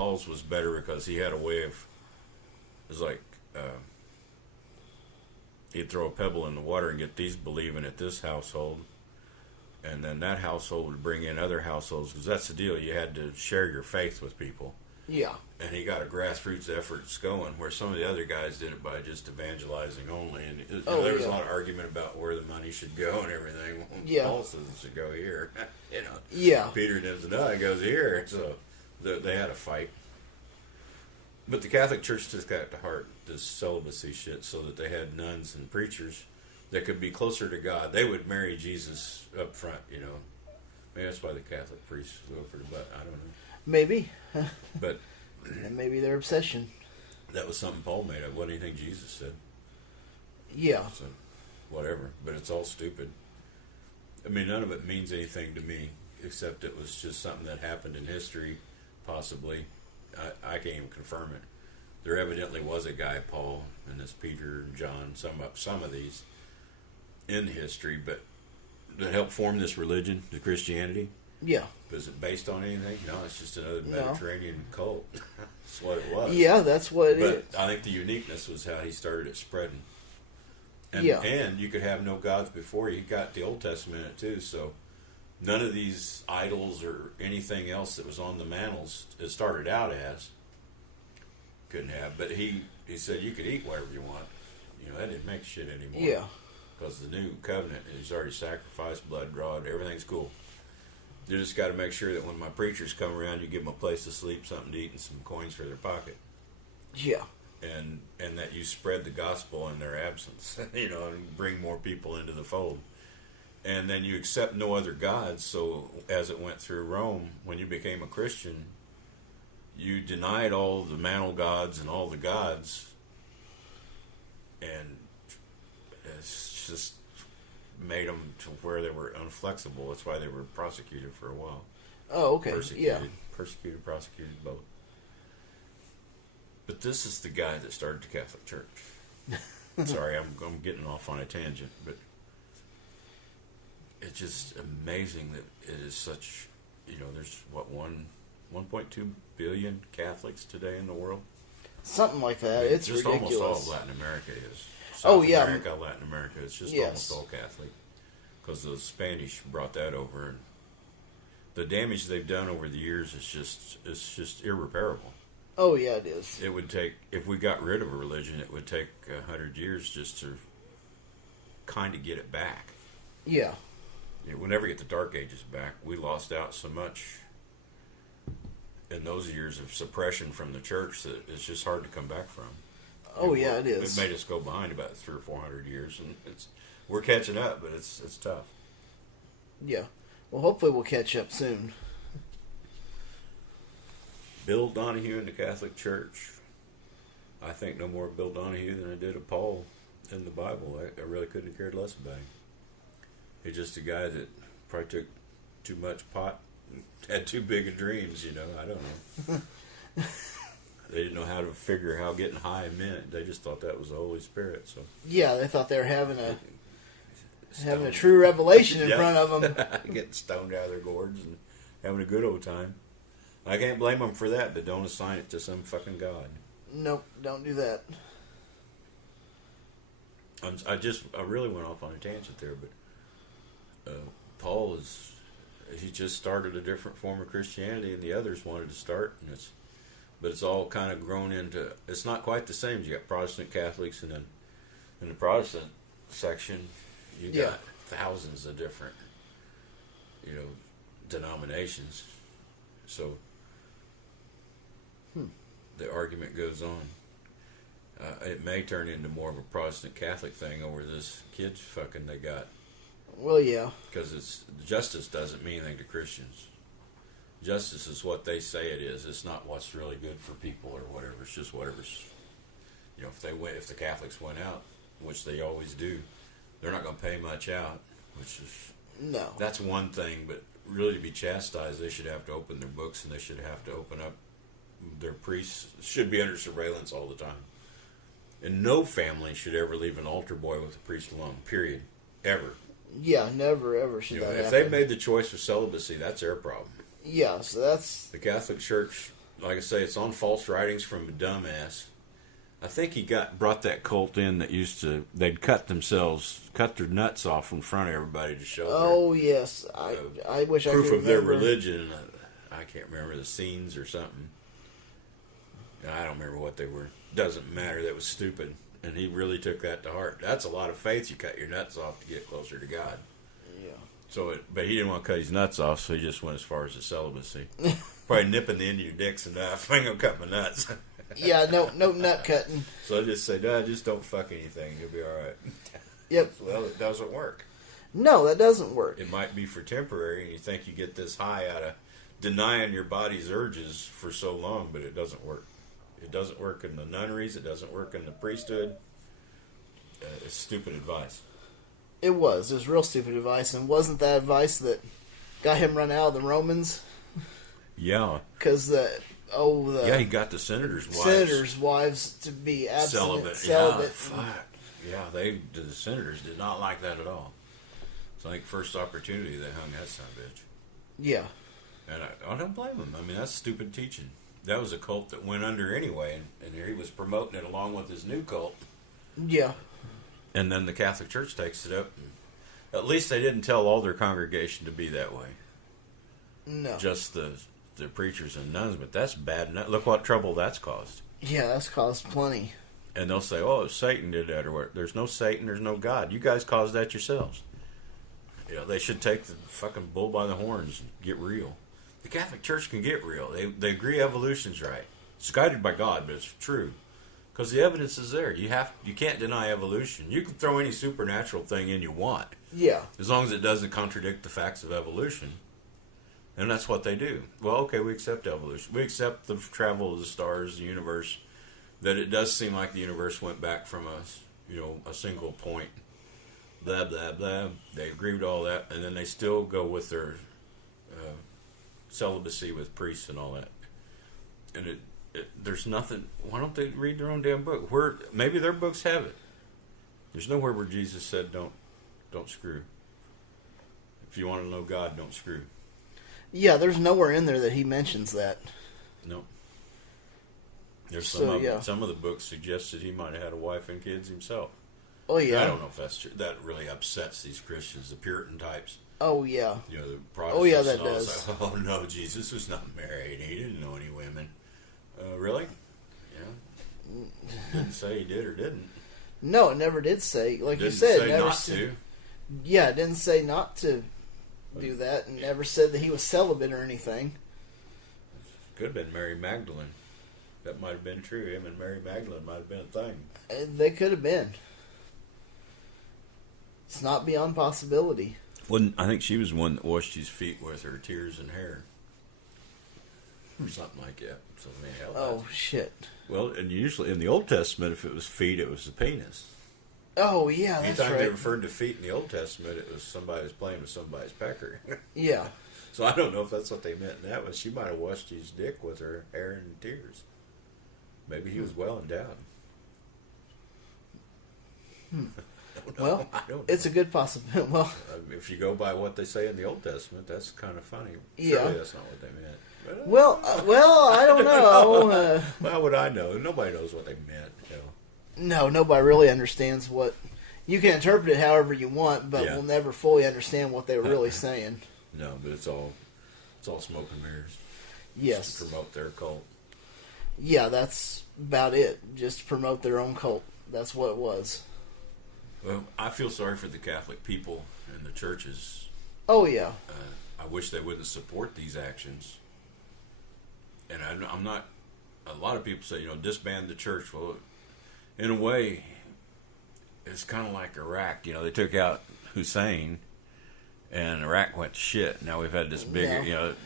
Paul's was better because he had a way of, it was like, he'd throw a pebble in the water and get these believing at this household, and then that household would bring in other households, because that's the deal. You had to share your faith with people. Yeah. And he got a grassroots efforts going, where some of the other guys did it by just evangelizing only. And there was a lot of argument about where the money should go and everything. Yeah. Paul says it should go here. Yeah. Peter says, no, it goes here. So they had a fight. But the Catholic Church took that to heart, this celibacy shit, so that they had nuns and preachers that could be closer to God. They would marry Jesus up front, Maybe that's why the Catholic priests go for the butt. I don't know. Maybe. But and maybe their obsession. That was something Paul made up. What do you think Jesus said? Yeah. So, whatever. But it's all stupid. I mean, none of it means anything to me, except it was just something that happened in history, possibly. I can't even confirm it. There evidently was a guy, Paul, and this Peter and John, some of these in history, but that helped form this religion, the Christianity. Yeah. Is it based on anything? No, it's just another Mediterranean cult. That's what it was. Yeah, that's what it is. But I think the uniqueness was how he started it spreading. And, yeah. And you could have no gods before you. You got the Old Testament in it too, so none of these idols or anything else that was on the mantles, it started out as, couldn't have. But he said you could eat whatever you want. That didn't make shit anymore. Yeah. Because the new covenant is already sacrificed, blood drawn, everything's cool. You just got to make sure that when my preachers come around, you give them a place to sleep, something to eat, and some coins for their pocket. Yeah. And that you spread the gospel in their absence, and bring more people into the fold. And then you accept no other gods. So as it went through Rome, when you became a Christian, you denied all the mantle gods and all the gods, and it's just made them to where they were unflexible. That's why they were prosecuted for a while. Oh, okay. Persecuted, prosecuted, both. But this is the guy that started the Catholic Church. Sorry, I'm getting off on a tangent, but it's just amazing that it is such. There's 1.2 billion Catholics today in the world. Something like that. It's just ridiculous. Almost all of Latin America is. South America, Latin America, it's just almost all Catholic. Because the Spanish brought that over, and the damage they've done over the years is just irreparable. Oh yeah, it is. It would take, if we got rid of a religion, it would take 100 years just to kind of get it back. Yeah. We'll never get the Dark Ages back. We lost out so much in those years of suppression from the church that it's just hard to come back from. Oh yeah, it is. It made us go behind about 300 or 400 years, and we're catching up, but it's tough. Yeah. Well, hopefully we'll catch up soon. Bill Donahue in the Catholic Church. I think no more of Bill Donahue than I did of Paul in the Bible. I really couldn't have cared less about him. He's just a guy that probably took too much pot, had too big of dreams, I don't know. They didn't know how to figure how getting high meant. They just thought that was the Holy Spirit. So yeah, they thought they were having a true revelation in front of them. Getting stoned out of their gourds and having a good old time. I can't blame them for that, but don't assign it to some fucking god. Nope, don't do that. I really went off on a tangent there, but Paul he just started a different form of Christianity, and the others wanted to start, but it's all kind of grown into. It's not quite the same. You got Protestant Catholics, and then in the Protestant section, you got thousands of different, denominations. So the argument goes on. It may turn into more of a Protestant Catholic thing over this kids fucking they got. Well, yeah. Because justice doesn't mean anything to Christians. Justice is what they say it is. It's not what's really good for people or whatever. It's just whatever's. If the Catholics went out, which they always do, they're not going to pay much out. Which is that's one thing. But really, to be chastised, they should have to open their books, and they should have to open up their priests. Should be under surveillance all the time. And no family should ever leave an altar boy with a priest alone. Period. Ever. Yeah, never ever should that happen. If they've made the choice of celibacy, that's their problem. Yeah, so that's... The Catholic Church, like I say, it's on false writings from a dumbass. I think he brought that cult in that they'd cut their nuts off in front of everybody to show Oh yes, I wish I could proof of their remember. religion. I can't remember the scenes or something. I don't remember what they were. Doesn't matter. That was stupid, and he really took that to heart. That's a lot of faith. You cut your nuts off to get closer to God. Yeah. But he didn't want to cut his nuts off, so he just went as far as the celibacy. Probably nipping the end of your dicks enough. I ain't gonna cut my nuts. Yeah, no nut cutting. So I just say, no, just don't fuck anything. You'll be all right. Yep. Well, it doesn't work. No, that doesn't work. It might be for temporary, and you think you get this high out of denying your body's urges for so long, but it doesn't work. It doesn't work in the nunneries. It doesn't work in the priesthood. It's stupid advice. It was real stupid advice, and wasn't that advice that got him run out of the Romans? Yeah. Because he got the senators' wives to be abstinent, celibate. Yeah, fuck. Yeah, the senators did not like that at all. So I think first opportunity they hung that son of a bitch. Yeah. And I don't blame him. I mean, that's stupid teaching. That was a cult that went under anyway, and he was promoting it along with his new cult. Yeah. And then the Catholic Church takes it up. At least they didn't tell all their congregation to be that way. No. Just the preachers and nuns, but that's bad. Look what trouble that's caused. Yeah, that's caused plenty. And they'll say, oh, Satan did that or what. There's no Satan, there's no God. You guys caused that yourselves. You know, they should take the fucking bull by the horns and get real. The Catholic Church can get real. They agree evolution's right. It's guided by God, but it's true. Because the evidence is there. You can't deny evolution. You can throw any supernatural thing in you want. Yeah. As long as it doesn't contradict the facts of evolution. And that's what they do. Well, okay, we accept evolution. We accept the travel of the stars, the universe, that it does seem like the universe went back from a single point. Blah, blah, blah. They agree with all that, and then they still go with their celibacy with priests and all that. And there's nothing. Why don't they read their own damn book? Maybe their books have it. There's nowhere where Jesus said, don't screw. If you want to know God, don't screw. Yeah, there's nowhere in there that he mentions that. No. There's some of the books suggested he might have had a wife and kids himself. Oh yeah. I don't know if that's true. That really upsets these Christians, the Puritan types. Oh yeah. The Protestants. Oh yeah, that and all does. Like, oh no, Jesus was not married. He didn't know any women. Really? Yeah. Didn't say he did or didn't. No, it never did say. Like Didn't you said, say never not said, to. Yeah, it didn't say not to do that, and never said that he was celibate or anything. Could have been Mary Magdalene. That might have been true. Him and Mary Magdalene might have been a thing. They could have been. It's not beyond possibility. I think she was one that washed his feet with her tears and hair. Or something like that. So Oh, shit. Well, and usually in the Old Testament, if it was feet, it was the penis. Oh, yeah, that's Anytime right. they referred to feet in the Old Testament, it was somebody was playing with somebody's pecker. Yeah. So I don't know if that's what they meant in that one. She might have washed his dick with her hair and tears. Maybe he was well endowed. Well, I don't know. it's a good possibility. Well, if you go by what they say in the Old Testament, that's kind of funny. Yeah. Surely that's not what they meant. But, well, I don't know. How would I know? Nobody knows what they meant. No, nobody really understands what. You can interpret it however you want, but Yeah. we'll never fully understand what they were really saying. No, but it's all smoke and mirrors. Yes. Just to promote their cult. Yeah, that's about it. Just to promote their own cult. That's what it was. Well, I feel sorry for the Catholic people and the churches. Oh, yeah. I wish they wouldn't support these actions. And I'm not. A lot of people say, disband the church. Well, in a way, it's kind of like Iraq. They took out Hussein, and Iraq went to shit. Now we've had this big,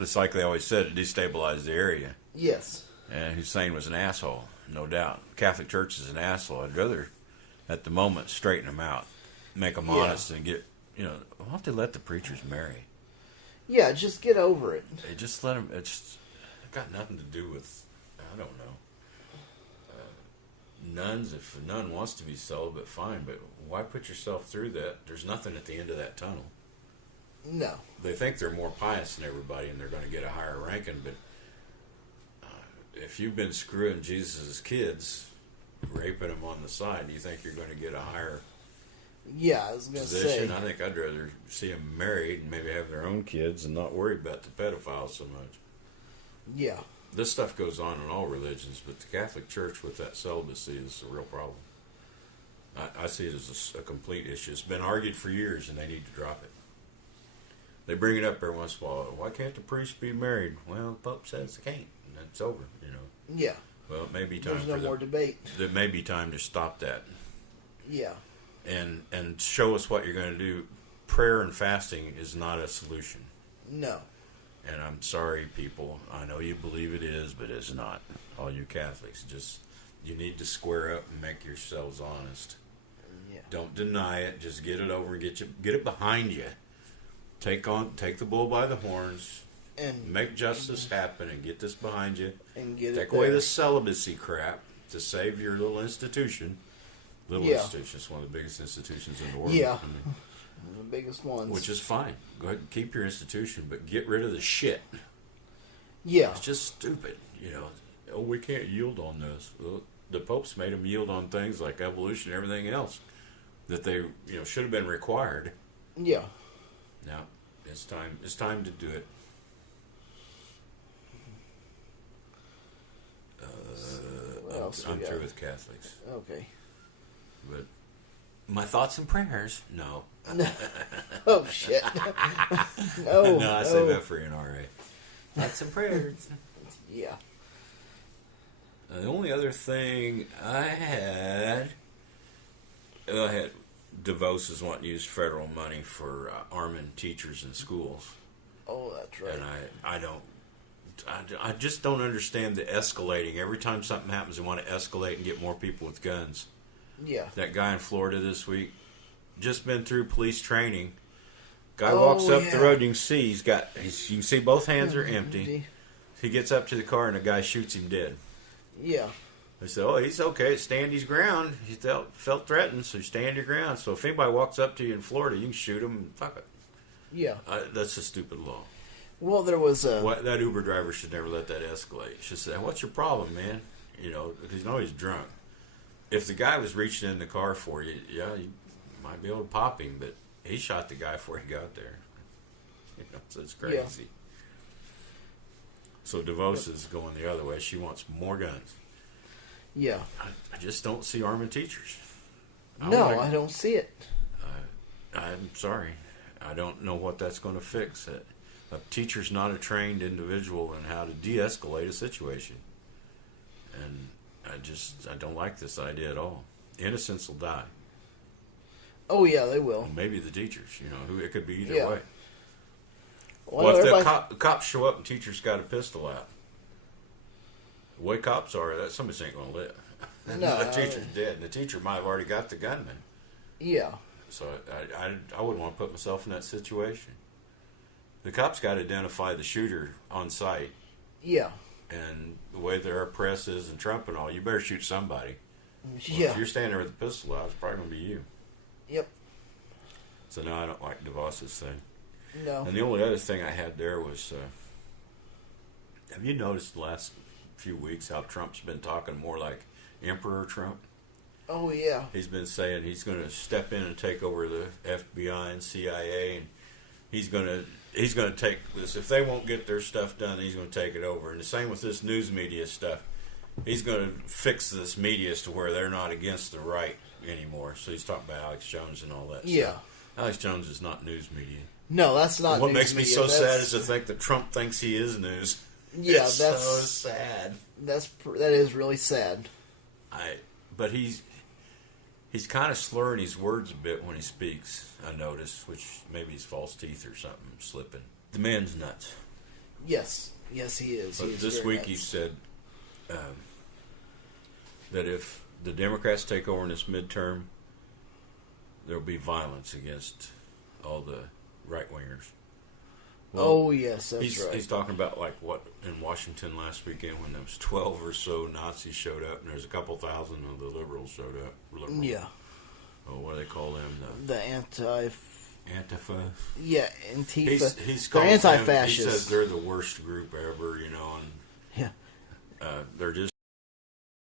it's like they always said, it destabilized the area. Yes. And Hussein was an asshole, no doubt. Catholic Church is an asshole. I'd rather, at the moment, straighten them out, make them honest, and get, why don't they let the preachers marry? Yeah, just get over it. They just let them. It's got nothing to do with, I don't know. Nuns, if a nun wants to be celibate, fine, but why put yourself through that? There's nothing at the end of that tunnel. No. They think they're more pious than everybody and they're going to get a higher ranking, but if you've been screwing Jesus' kids, raping them on the side, do you think you're going to get a higher Yeah, I was going to position? say. I think I'd rather see them married and maybe have their own kids and not worry about the pedophiles so much. Yeah. This stuff goes on in all religions, but the Catholic Church with that celibacy is a real problem. I see it as a complete issue. It's been argued for years, and they need to drop it. They bring it up every once in a while. Why can't the priest be married? Well, the Pope says they can't, and it's over. Yeah. Well, it may be time There's no for more debate. There may be time to stop that, Yeah. and show us what you're going to do. Prayer and fasting is not a solution. No. And I'm sorry, people. I know you believe it is, but it's not. All you Catholics, you need to square up and make yourselves honest. Yeah. Don't deny it. Just get it over and get it behind you. Take the bull by the horns. And Make justice happen and get this behind you. and get Take it away there. the celibacy crap to save your little institution. Yeah. Institution. It's one of the biggest institutions in the world. Yeah. The biggest ones. Which is fine. Go ahead and keep your institution, but get rid of the shit. Yeah. It's just stupid. Oh, we can't yield on this. Well, the popes made them yield on things like evolution and everything else that they should have been required. Yeah. Now it's time. It's time to do it. What else we I'm got? through with Catholics. Okay. But my thoughts and prayers. No. Oh shit. No. No, I save that for NRA. Thoughts and prayers. Yeah. The only other thing I had DeVos is wanting to use federal money for arming teachers in schools, Oh, that's right. and I just don't understand the escalating. Every time something happens, they want to escalate and get more people with guns. Yeah. That guy in Florida this week, just been through police training. Guy Oh, walks up yeah. the road. You can see you can see both hands are empty. He gets up to the car and the guy shoots him dead. Yeah. They said, "Oh, he's okay. Stand his ground. He felt threatened, so stand your ground. So if anybody walks up to you in Florida, you can shoot him and fuck it." Yeah. That's a stupid law. Well, there was a. That Uber driver should never let that escalate. Should say, "What's your problem, man?" Because he's drunk. If the guy was reaching in the car for you, yeah, you might be able to pop him, but he shot the guy before he got there. So it's crazy. Yeah. So DeVos is going the other way. She wants more guns. Yeah. I just don't see arming teachers. I don't see it. I'm sorry. I don't know what that's going to fix. A teacher's not a trained individual in how to de-escalate a situation. And I don't like this idea at all. Innocents will die. Oh yeah, they will. And maybe the teachers, it could be either Yeah. way. Well, Well, if everybody- the cops show up and teachers got a pistol out, the way cops are, that somebody's ain't going to live. No, The teacher's dead. And the teacher might have already got the gunman. Yeah. So I wouldn't want to put myself in that situation. The cops got to identify the shooter on site. Yeah. And the way their press is and Trump and all, you better shoot somebody. Well, Yeah. if you're standing there with a pistol out, it's probably going to be you. Yep. So no, I don't like DeVos's thing. No. And the only other thing I had there was, have you noticed the last few weeks how Trump's been talking more like Emperor Trump? Oh yeah. He's been saying he's going to step in and take over the FBI and CIA, and he's going to take this. If they won't get their stuff done, he's going to take it over. And the same with this news media stuff. He's going to fix this media to where they're not against the right anymore. So he's talking about Alex Jones and all that Yeah. stuff. Alex Jones is not news media. No, that's not. What news makes me media. so sad That's- is to think that Trump thinks he is news. Yeah, It's that's so sad. that is really sad. But he's kind of slurring his words a bit when he speaks. I notice, which maybe his false teeth or something slipping. The man's nuts. Yes. Yes, he is. But He is this very week nuts. he said that if the Democrats take over in this midterm, there'll be violence against all the right wingers. Oh yes, that's right. He's talking about like what in Washington last weekend when there was 12 or so Nazis showed up, and there's a couple thousand of the liberals showed up. Yeah. Oh, what do they call them? The anti. Antifa. Yeah, Antifa. He's They're called them- anti-fascist. He says they're the worst group ever, and Yeah. They're just